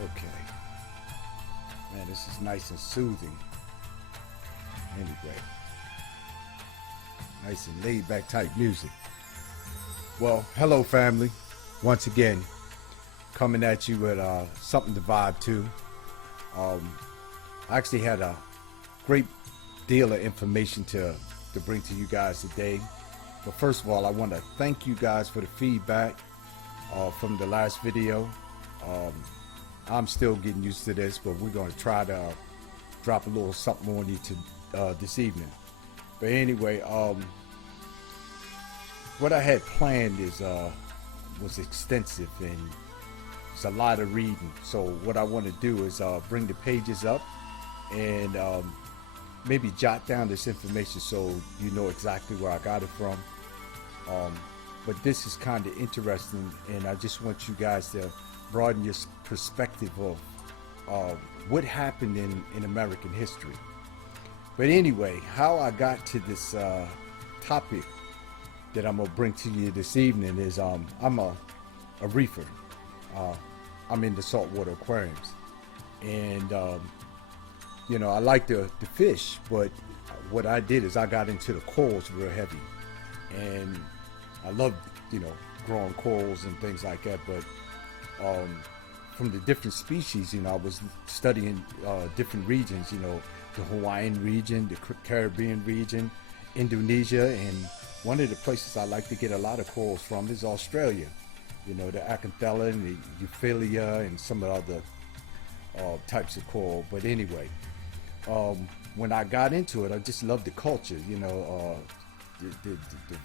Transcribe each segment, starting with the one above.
Okay. Man, this is nice and soothing. Anyway, nice and laid back type music. Well, hello, family. Once again, coming at you with something to vibe to. I actually had a great deal of information to bring to you guys today. But first of all, I want to thank you guys for the feedback from the last video. I'm still getting used to this, but we're going to try to drop a little something on you this evening. But anyway, what I had planned was extensive and it's a lot of reading. So what I want to do is bring the pages up and maybe jot down this information so you know exactly where I got it from. But this is kind of interesting, and I just want you guys to broaden your perspective of what happened in American history. But anyway, how I got to this topic that I'm gonna bring to you this evening is I'm a reefer. I'm in the saltwater aquariums, and you know, I like to fish, but what I did is I got into the corals real heavy, and I love, you know, growing corals and things like that. But from the different species, you know, I was studying different regions, you know, the Hawaiian region, the Caribbean region, Indonesia, and one of the places I like to get a lot of corals from is Australia. You know, the Acanthella and the Euphilia and some of the other types of coral. But anyway, when I got into it, I just loved the culture, you know, the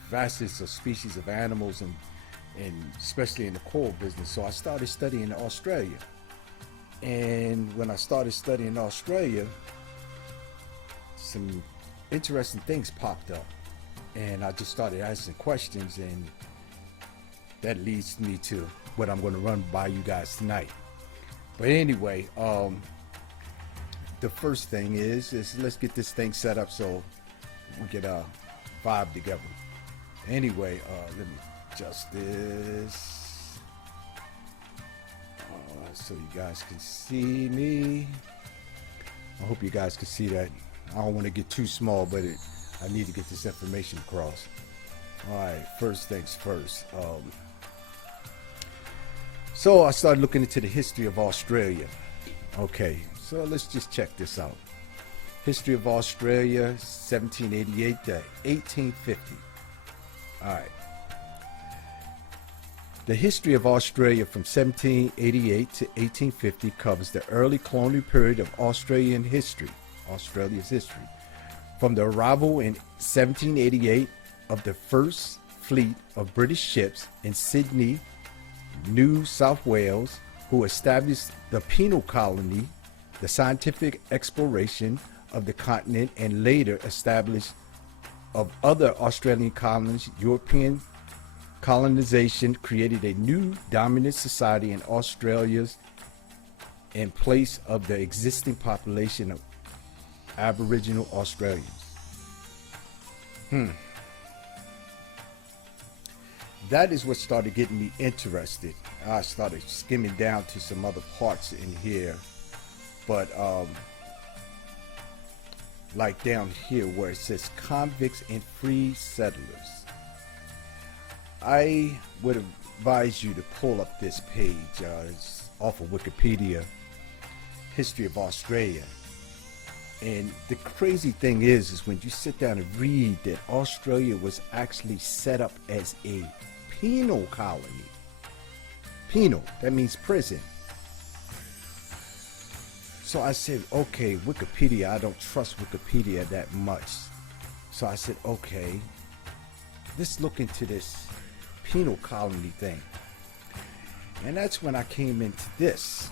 vastness of species of animals and especially in the coral business. So I started studying Australia. And when I started studying Australia, some interesting things popped up. And I just started asking questions, and that leads me to what I'm going to run by you guys tonight. But anyway, the first thing is let's get this thing set up so we get a vibe together. Anyway, let me adjust this so you guys can see me. I hope you guys can see that. I don't want to get too small, but I need to get this information across. All right, first things first. So I started looking into the history of Australia. Okay, so let's just check this out. History of Australia, 1788 to 1850. All right. The history of Australia from 1788 to 1850 covers the early colonial period of Australia's history, from the arrival in 1788 of the first fleet of British ships in Sydney, New South Wales, who established the penal colony, the scientific exploration of the continent, and later established of other Australian colonies. European colonization created a new dominant society in Australia's in place of the existing population of Aboriginal Australians. That is what started getting me interested. I started skimming down to some other parts in here, but like down here where it says convicts and free settlers, I would advise you to pull up this page. It's off of Wikipedia, History of Australia. And the crazy thing is when you sit down and read that Australia was actually set up as a penal colony. Penal, that means prison. So I said, okay, Wikipedia, I don't trust Wikipedia that much. So I said, okay, let's look into this penal colony thing. And that's when I came into this.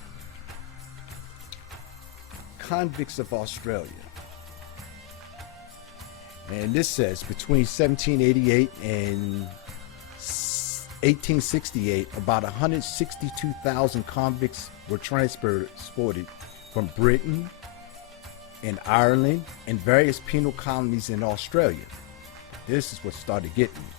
Convicts of Australia. And this says between 1788 and 1868, about 162,000 convicts were transported from Britain and Ireland and various penal colonies in Australia. This is what started getting me.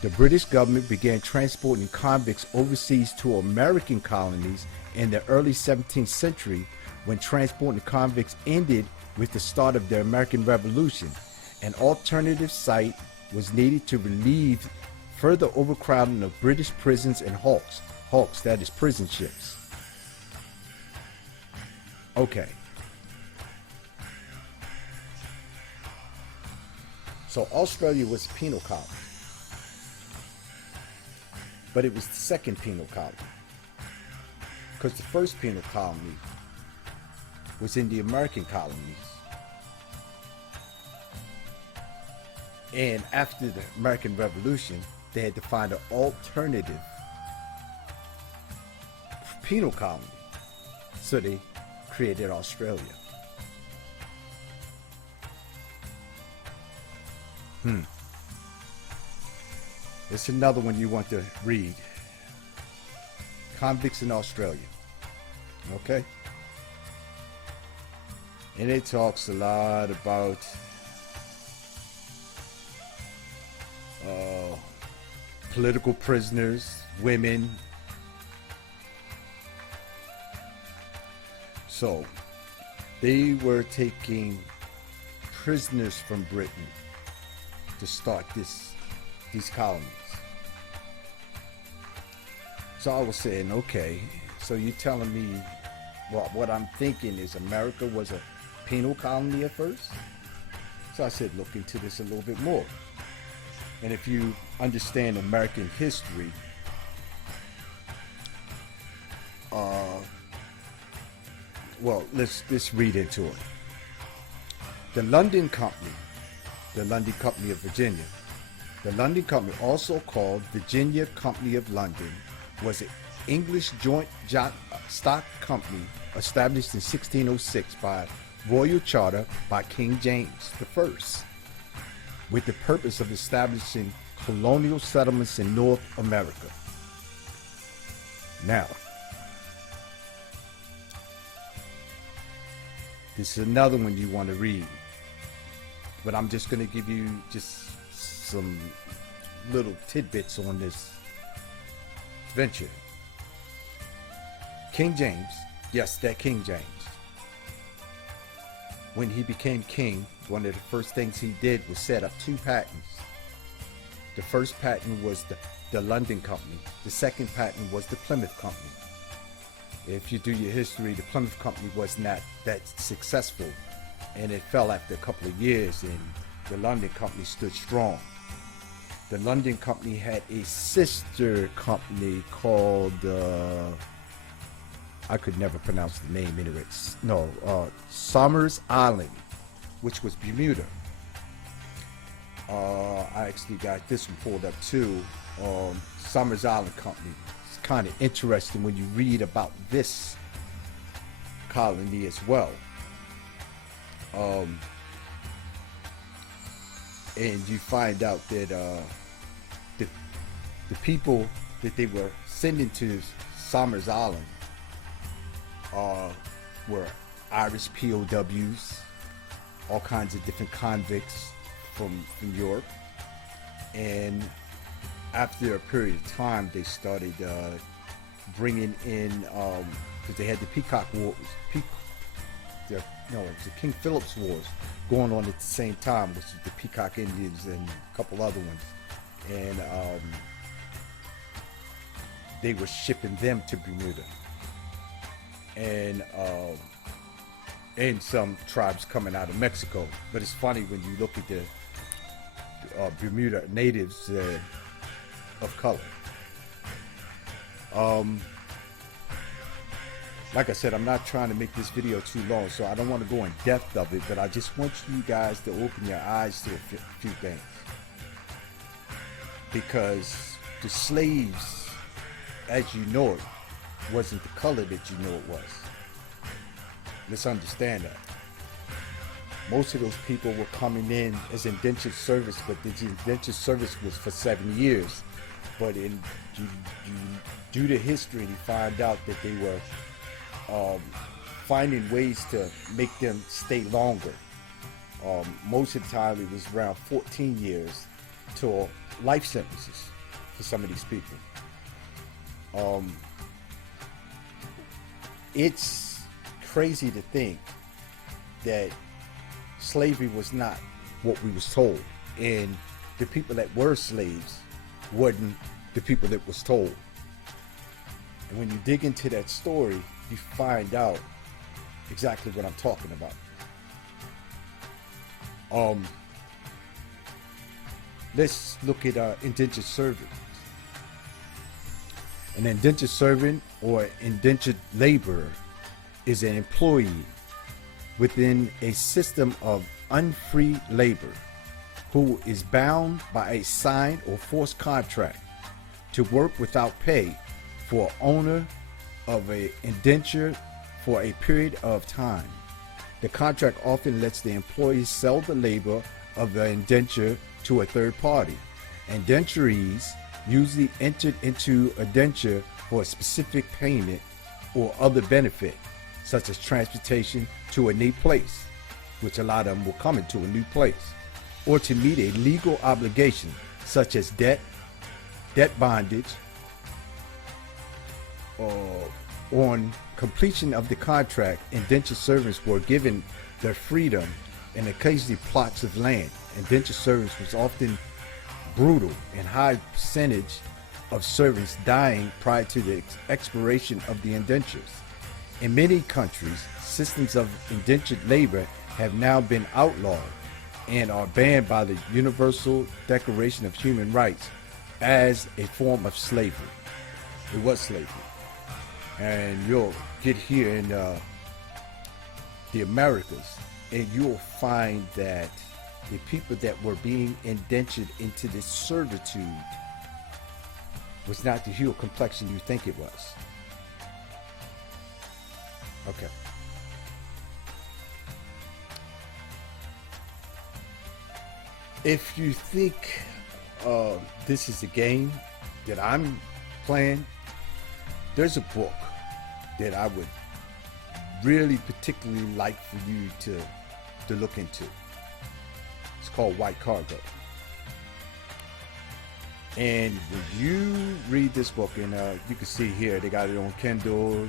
The British government began transporting convicts overseas to American colonies in the early 17th century, when transporting convicts ended with the start of the American Revolution. An alternative site was needed to relieve further overcrowding of British prisons and hulks. Hulks, that is prison ships. Okay. So Australia was a penal colony. But it was the second penal colony. Because the first penal colony was in the American colonies. And after the American Revolution, they had to find an alternative penal colony. So they created Australia. It's another one you want to read. Convicts in Australia. Okay? And it talks a lot about political prisoners, women. So they were taking prisoners from Britain to start these colonies. So I was saying, okay, so you're telling me, well, what I'm thinking is America was a penal colony at first? So I said, look into this a little bit more. And if you understand American history, well, let's read into it. The London Company of Virginia, the London Company, also called Virginia Company of London, was an English joint stock company established in 1606 by royal charter by King James I, with the purpose of establishing colonial settlements in North America. Now, this is another one you want to read, but I'm just going to give you just some little tidbits on this venture. King James, yes, that King James, when he became king, one of the first things he did was set up 2 patents. The first patent was the London Company. The second patent was the Plymouth Company. If you do your history, the Plymouth Company was not that successful, and it fell after a couple of years, and the London Company stood strong. The London Company had a sister company called, I could never pronounce the name anyway. Somers Island, which was Bermuda. I actually got this one pulled up too. Somers Island Company. It's kind of interesting when you read about this colony as well. And you find out that the people that they were sending to Somers Island were Irish POWs, all kinds of different convicts from Europe. And after a period of time, they started bringing in, because they had the Peacock Wars, it was the King Philip's Wars going on at the same time, which is the Peacock Indians and a couple other ones. And they were shipping them to Bermuda. And some tribes coming out of Mexico. But it's funny when you look at the Bermuda natives of color. Like I said, I'm not trying to make this video too long, so I don't want to go in depth of it, but I just want you guys to open your eyes to a few things. Because the slaves, as you know it, wasn't the color that you know it was. Let's understand that. Most of those people were coming in as indentured service, but the indentured service was for 7 years. But you due to history, you find out that they were finding ways to make them stay longer. Most of the time it was around 14 years to life sentences. for some of these people. It's crazy to think that slavery was not what we was told, and the people that were slaves wasn't the people that was told. And when you dig into that story, you find out exactly what I'm talking about. Let's look at indentured servants. An indentured servant or indentured laborer is an employee within a system of unfree labor who is bound by a signed or forced contract to work without pay for owner of an indenture for a period of time. The contract often lets the employee sell the labor of the indenture to a third party. Indenturees usually entered into a indenture for a specific payment or other benefit, such as transportation to a new place, which a lot of them will come into a new place, or to meet a legal obligation, such as debt bondage, or on completion of the contract, indentured servants were given their freedom and occasionally plots of land. Indentured servants was often brutal, and high percentage of servants dying prior to the expiration of the indentures. In many countries, systems of indentured labor have now been outlawed and are banned by the Universal Declaration of Human Rights as a form of slavery. It was slavery. And you'll get here in the Americas, and you'll find that the people that were being indentured into this servitude was not the hue or complexion you think it was. Okay. If you think this is a game that I'm playing, there's a book that I would really particularly like for you to look into. It's called White Cargo. And when you read this book, and you can see here, they got it on Kindle,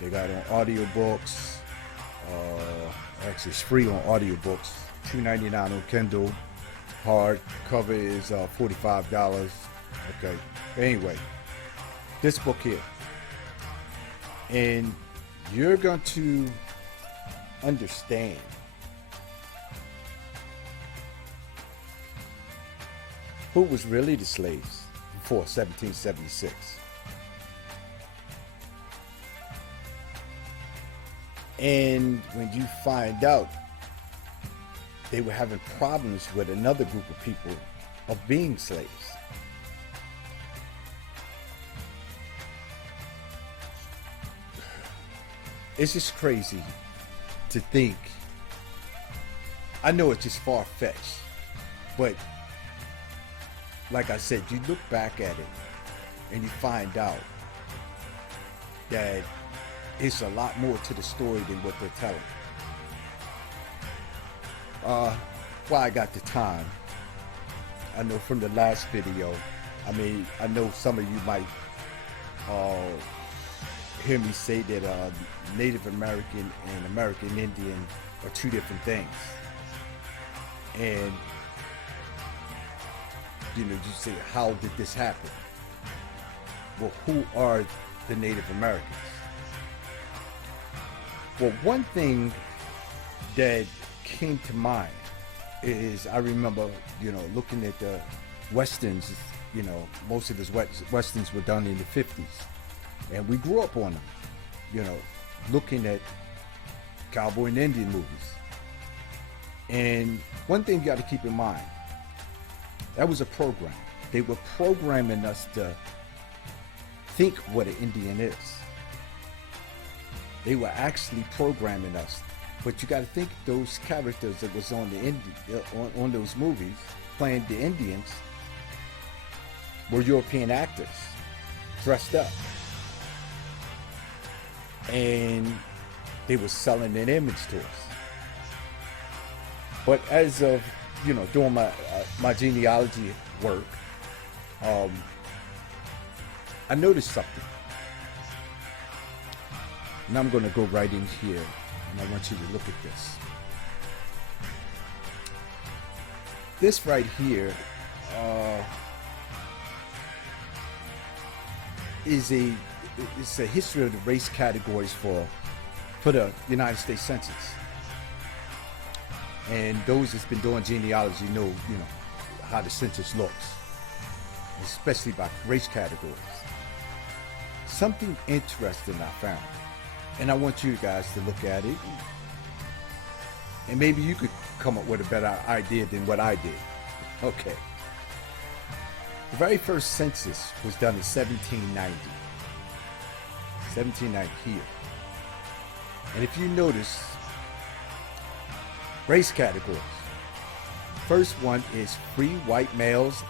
they got it on audiobooks. Actually, it's free on audiobooks, $2.99 on Kindle. Hardcover is $45. Okay. But anyway, this book here, and you're going to understand who was really the slaves before 1776. And when you find out they were having problems with another group of people of being slaves. It's just crazy to think. I know it's just far-fetched, but like I said, you look back at it and you find out that it's a lot more to the story than what they're telling. While I got the time, I know from the last video, I know some of you might hear me say that Native American and American Indian are two different things. And you say, how did this happen? Well, who are the Native Americans? Well, one thing that came to mind is I remember, looking at the Westerns, most of his Westerns were done in the 50s. And we grew up on them, looking at cowboy and Indian movies. And one thing you got to keep in mind, that was a program. They were programming us to think what an Indian is. They were actually programming us. But you got to think those characters that was on the on those movies playing the Indians were European actors dressed up, and they were selling an image to us. But as of doing my genealogy work, I noticed something. And I'm going to go right in here, and I want you to look at this. This right here is it's a history of the race categories for the United States Census. And those that's been doing genealogy know how the census looks, especially by race categories. Something interesting I found, and I want you guys to look at it, and maybe you could come up with a better idea than what I did. Okay. The very first census was done in 1790. 1790 here. And if you notice, race categories. First one is free white males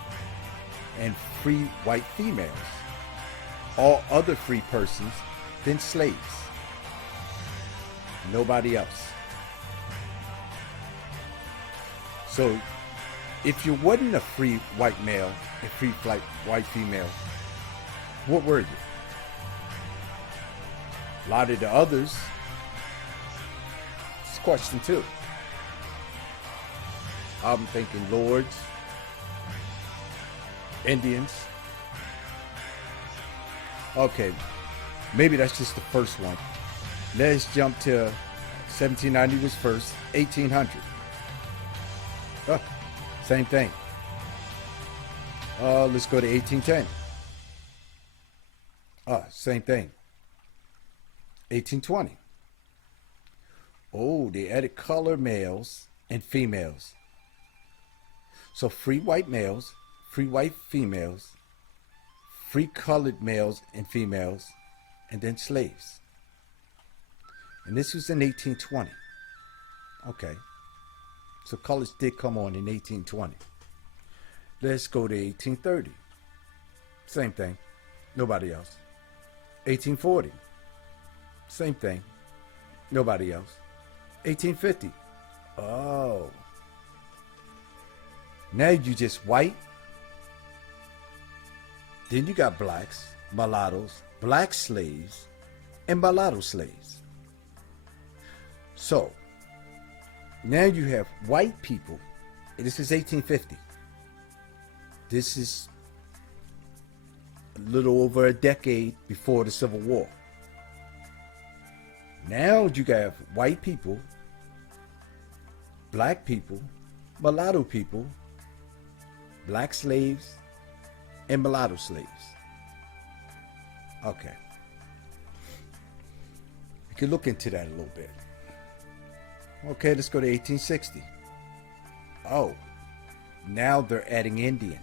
and free white females. All other free persons, then slaves. Nobody else. So if you wasn't a free white male and free white female, what were you? A lot of the others. It's question 2. I'm thinking lords, Indians. Okay, maybe that's just the first one. Let's jump to 1790 was first, 1800. Same thing. Let's go to 1810. Same thing. 1820. Oh, they added color males and females. So free white males, free white females, free colored males and females, and then slaves. And this was in 1820. Okay. So colors did come on in 1820. Let's go to 1830. Same thing. Nobody else. 1840. Same thing. Nobody else. 1850. Oh. Now you just white. Then you got blacks, mulattoes, black slaves, and mulatto slaves. So, now you have white people. This is 1850. This is a little over a decade before the Civil War. Now you have white people, black people, mulatto people, black slaves, and mulatto slaves. Okay. We can look into that a little bit. Okay, let's go to 1860. Oh, now they're adding Indian.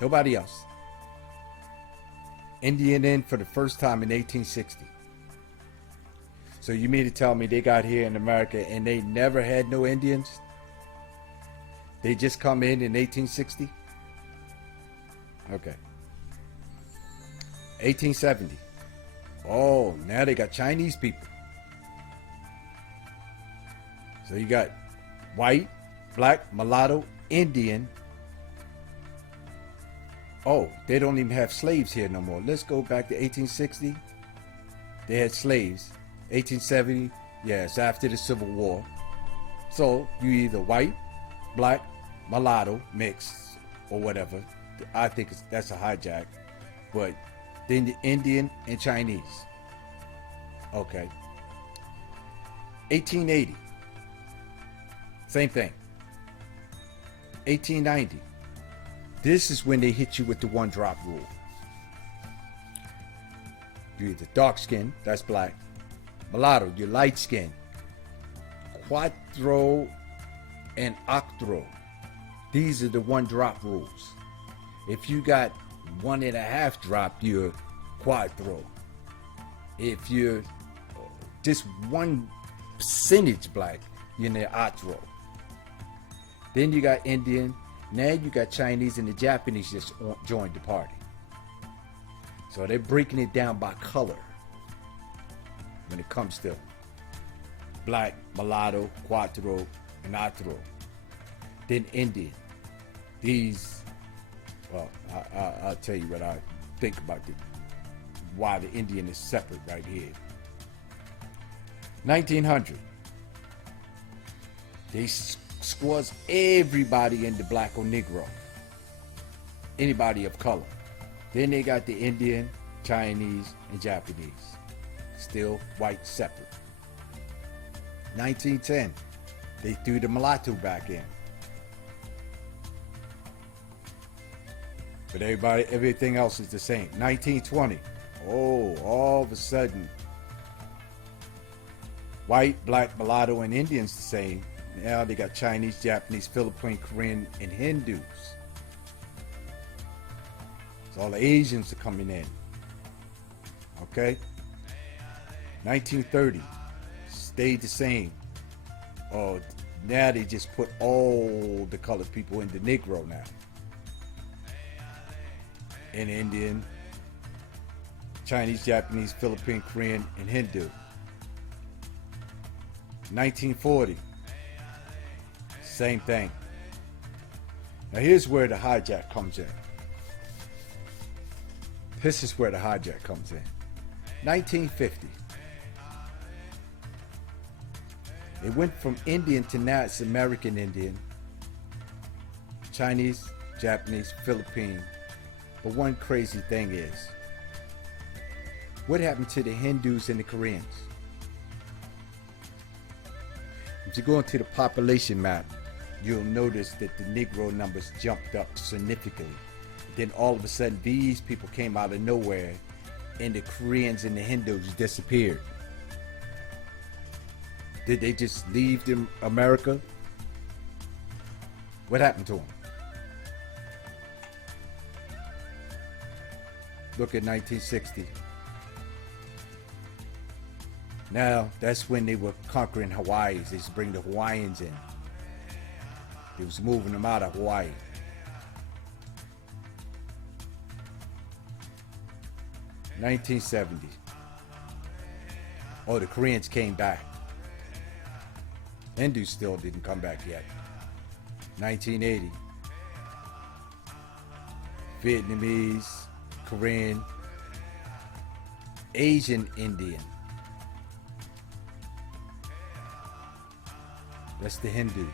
Nobody else. Indian in for the first time in 1860. So you mean to tell me they got here in America and they never had no Indians? They just come in 1860? Okay. 1870. Oh, now they got Chinese people. So you got white, black, mulatto, Indian. Oh, they don't even have slaves here no more. Let's go back to 1860. They had slaves. 1870, yes, after the Civil War. So you either white, black, mulatto, mixed, or whatever. I think that's a hijack. But then the Indian and Chinese. Okay. 1880. Same thing. 1890. This is when they hit you with the one drop rule. You're either dark skin, that's black. Mulatto, you're light skin. Cuatro and octro. These are the one drop rules. If you got 1.5 drop, you're cuatro. If you're just 1% black, you're in the otro. Then you got Indian. Now you got Chinese, and the Japanese just joined the party. So they're breaking it down by color when it comes to black, mulatto, cuatro, and otro. Then Indian. These Well, I'll tell you what I think about why the Indian is separate right here. 1900, they squaws everybody into black or Negro, anybody of color. Then they got the Indian, Chinese, and Japanese, still white separate. 1910, they threw the mulatto back in. But everything else is the same. 1920, all of a sudden, white, black, mulatto, and Indians the same. Now they got Chinese, Japanese, Philippine, Korean, and Hindus. So all the Asians are coming in. Okay? 1930, stayed the same. Oh, now they just put all the colored people into Negro now. And Indian, Chinese, Japanese, Philippine, Korean, and Hindu. 1940, same thing. Now here's where the hijack comes in. This is where the hijack comes in. 1950. It went from Indian to now it's American Indian, Chinese, Japanese, Philippine. But one crazy thing is, what happened to the Hindus and the Koreans? If you go into the population map, you'll notice that the Negro numbers jumped up significantly. Then all of a sudden, these people came out of nowhere, and the Koreans and the Hindus disappeared. Did they just leave America? What happened to them? Look at 1960. Now, that's when they were conquering Hawaii. They used to bring the Hawaiians in. They was moving them out of Hawaii. (1970). Oh, the Koreans came back. Hindus still didn't come back yet. 1980. Vietnamese, Korean, Asian Indian. That's the Hindus.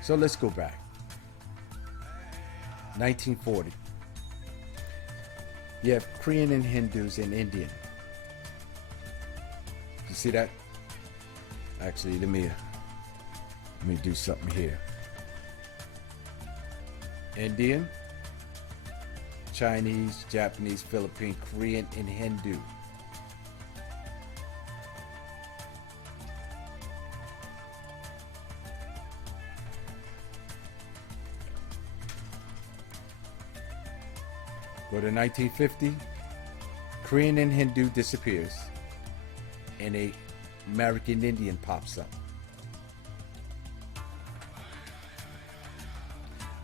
So let's go back. 1940. You have Korean and Hindus and Indian. You see that? Actually, let me do something here. Indian, Chinese, Japanese, Philippine, Korean, and Hindu. Go to 1950, Korean and Hindu disappears, and a American Indian pops up. I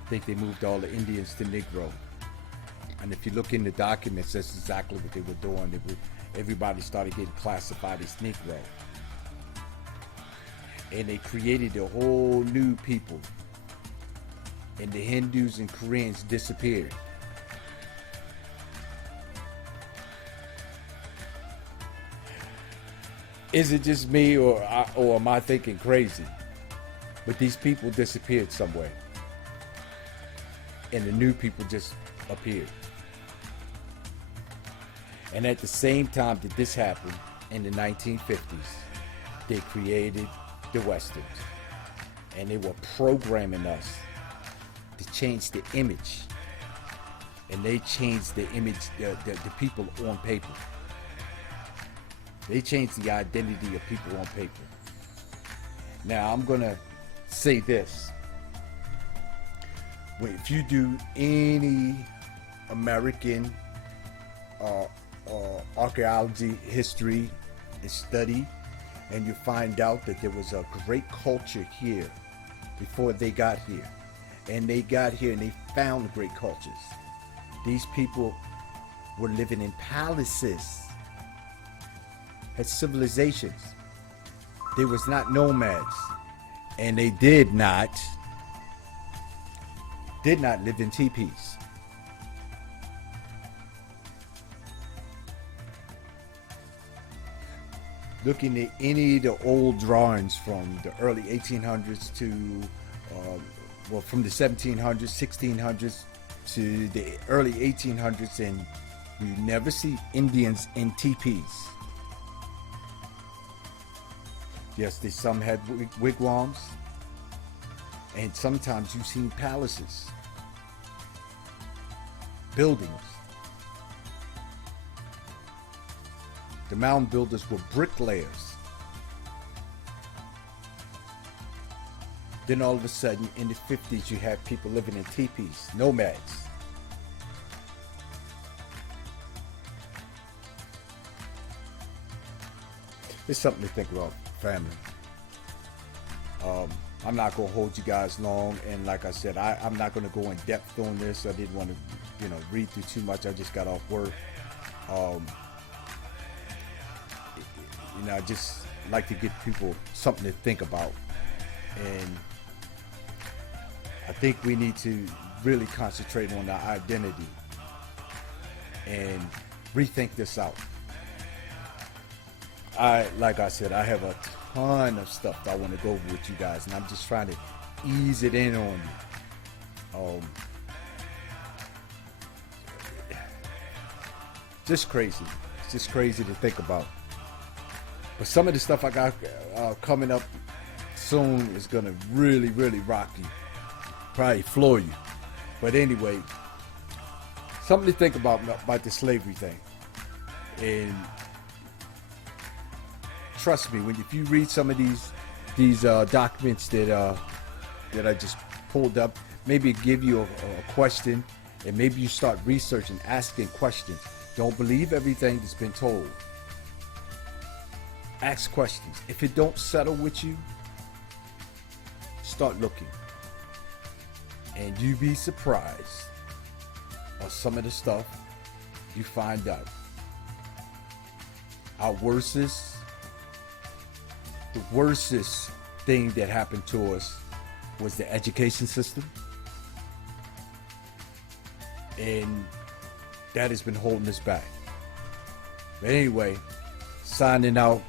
think they moved all the Indians to Negro. And if you look in the documents, that's exactly what they were doing. Everybody started getting classified as Negro. And they created a whole new people. And the Hindus and Koreans disappeared. Is it just me, or am I thinking crazy? But these people disappeared somewhere. And the new people just appeared. And at the same time that this happened, in the 1950s, they created the Westerns. And they were programming us to change the image. And they changed the image, the people on paper. They changed the identity of people on paper. Now, I'm going to say this. If you do any American archaeology, history, and study, and you find out that there was a great culture here before they got here. And they got here and they found great cultures. These people were living in palaces, had civilizations. They was not nomads. And they did not did not live in teepees. Looking at any of the old drawings from the early 1800s to, from the 1700s, 1600s to the early 1800s, and you never see Indians in teepees. Yes, some had wigwams, and sometimes you've seen palaces, buildings. The mound builders were bricklayers. Then all of a sudden, in the 50s, you had people living in teepees, nomads. It's something to think about, family. I'm not going to hold you guys long, and like I said, I'm not going to go in depth on this. I didn't want to, read through too much. I just got off work. I just like to give people something to think about, and I think we need to really concentrate on our identity and rethink this out. Like I said, I have a ton of stuff that I want to go over with you guys, and I'm just trying to ease it in on you. Just crazy. It's just crazy to think about. But some of the stuff I got coming up soon is going to really, really rock you. Probably floor you. But anyway, something to think about the slavery thing. And trust me, if you read some of these documents that I just pulled up, maybe it give you a question, and maybe you start researching, asking questions. Don't believe everything that's been told. Ask questions. If it don't settle with you, start looking. And you be surprised of some of the stuff you find out. The worstest thing that happened to us was the education system. And that has been holding us back. But anyway, signing out.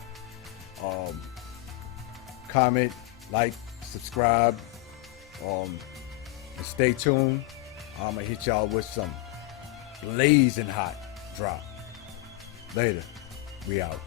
Comment, like, subscribe, and stay tuned. I'm gonna hit y'all with some blazing hot drop. Later, we out.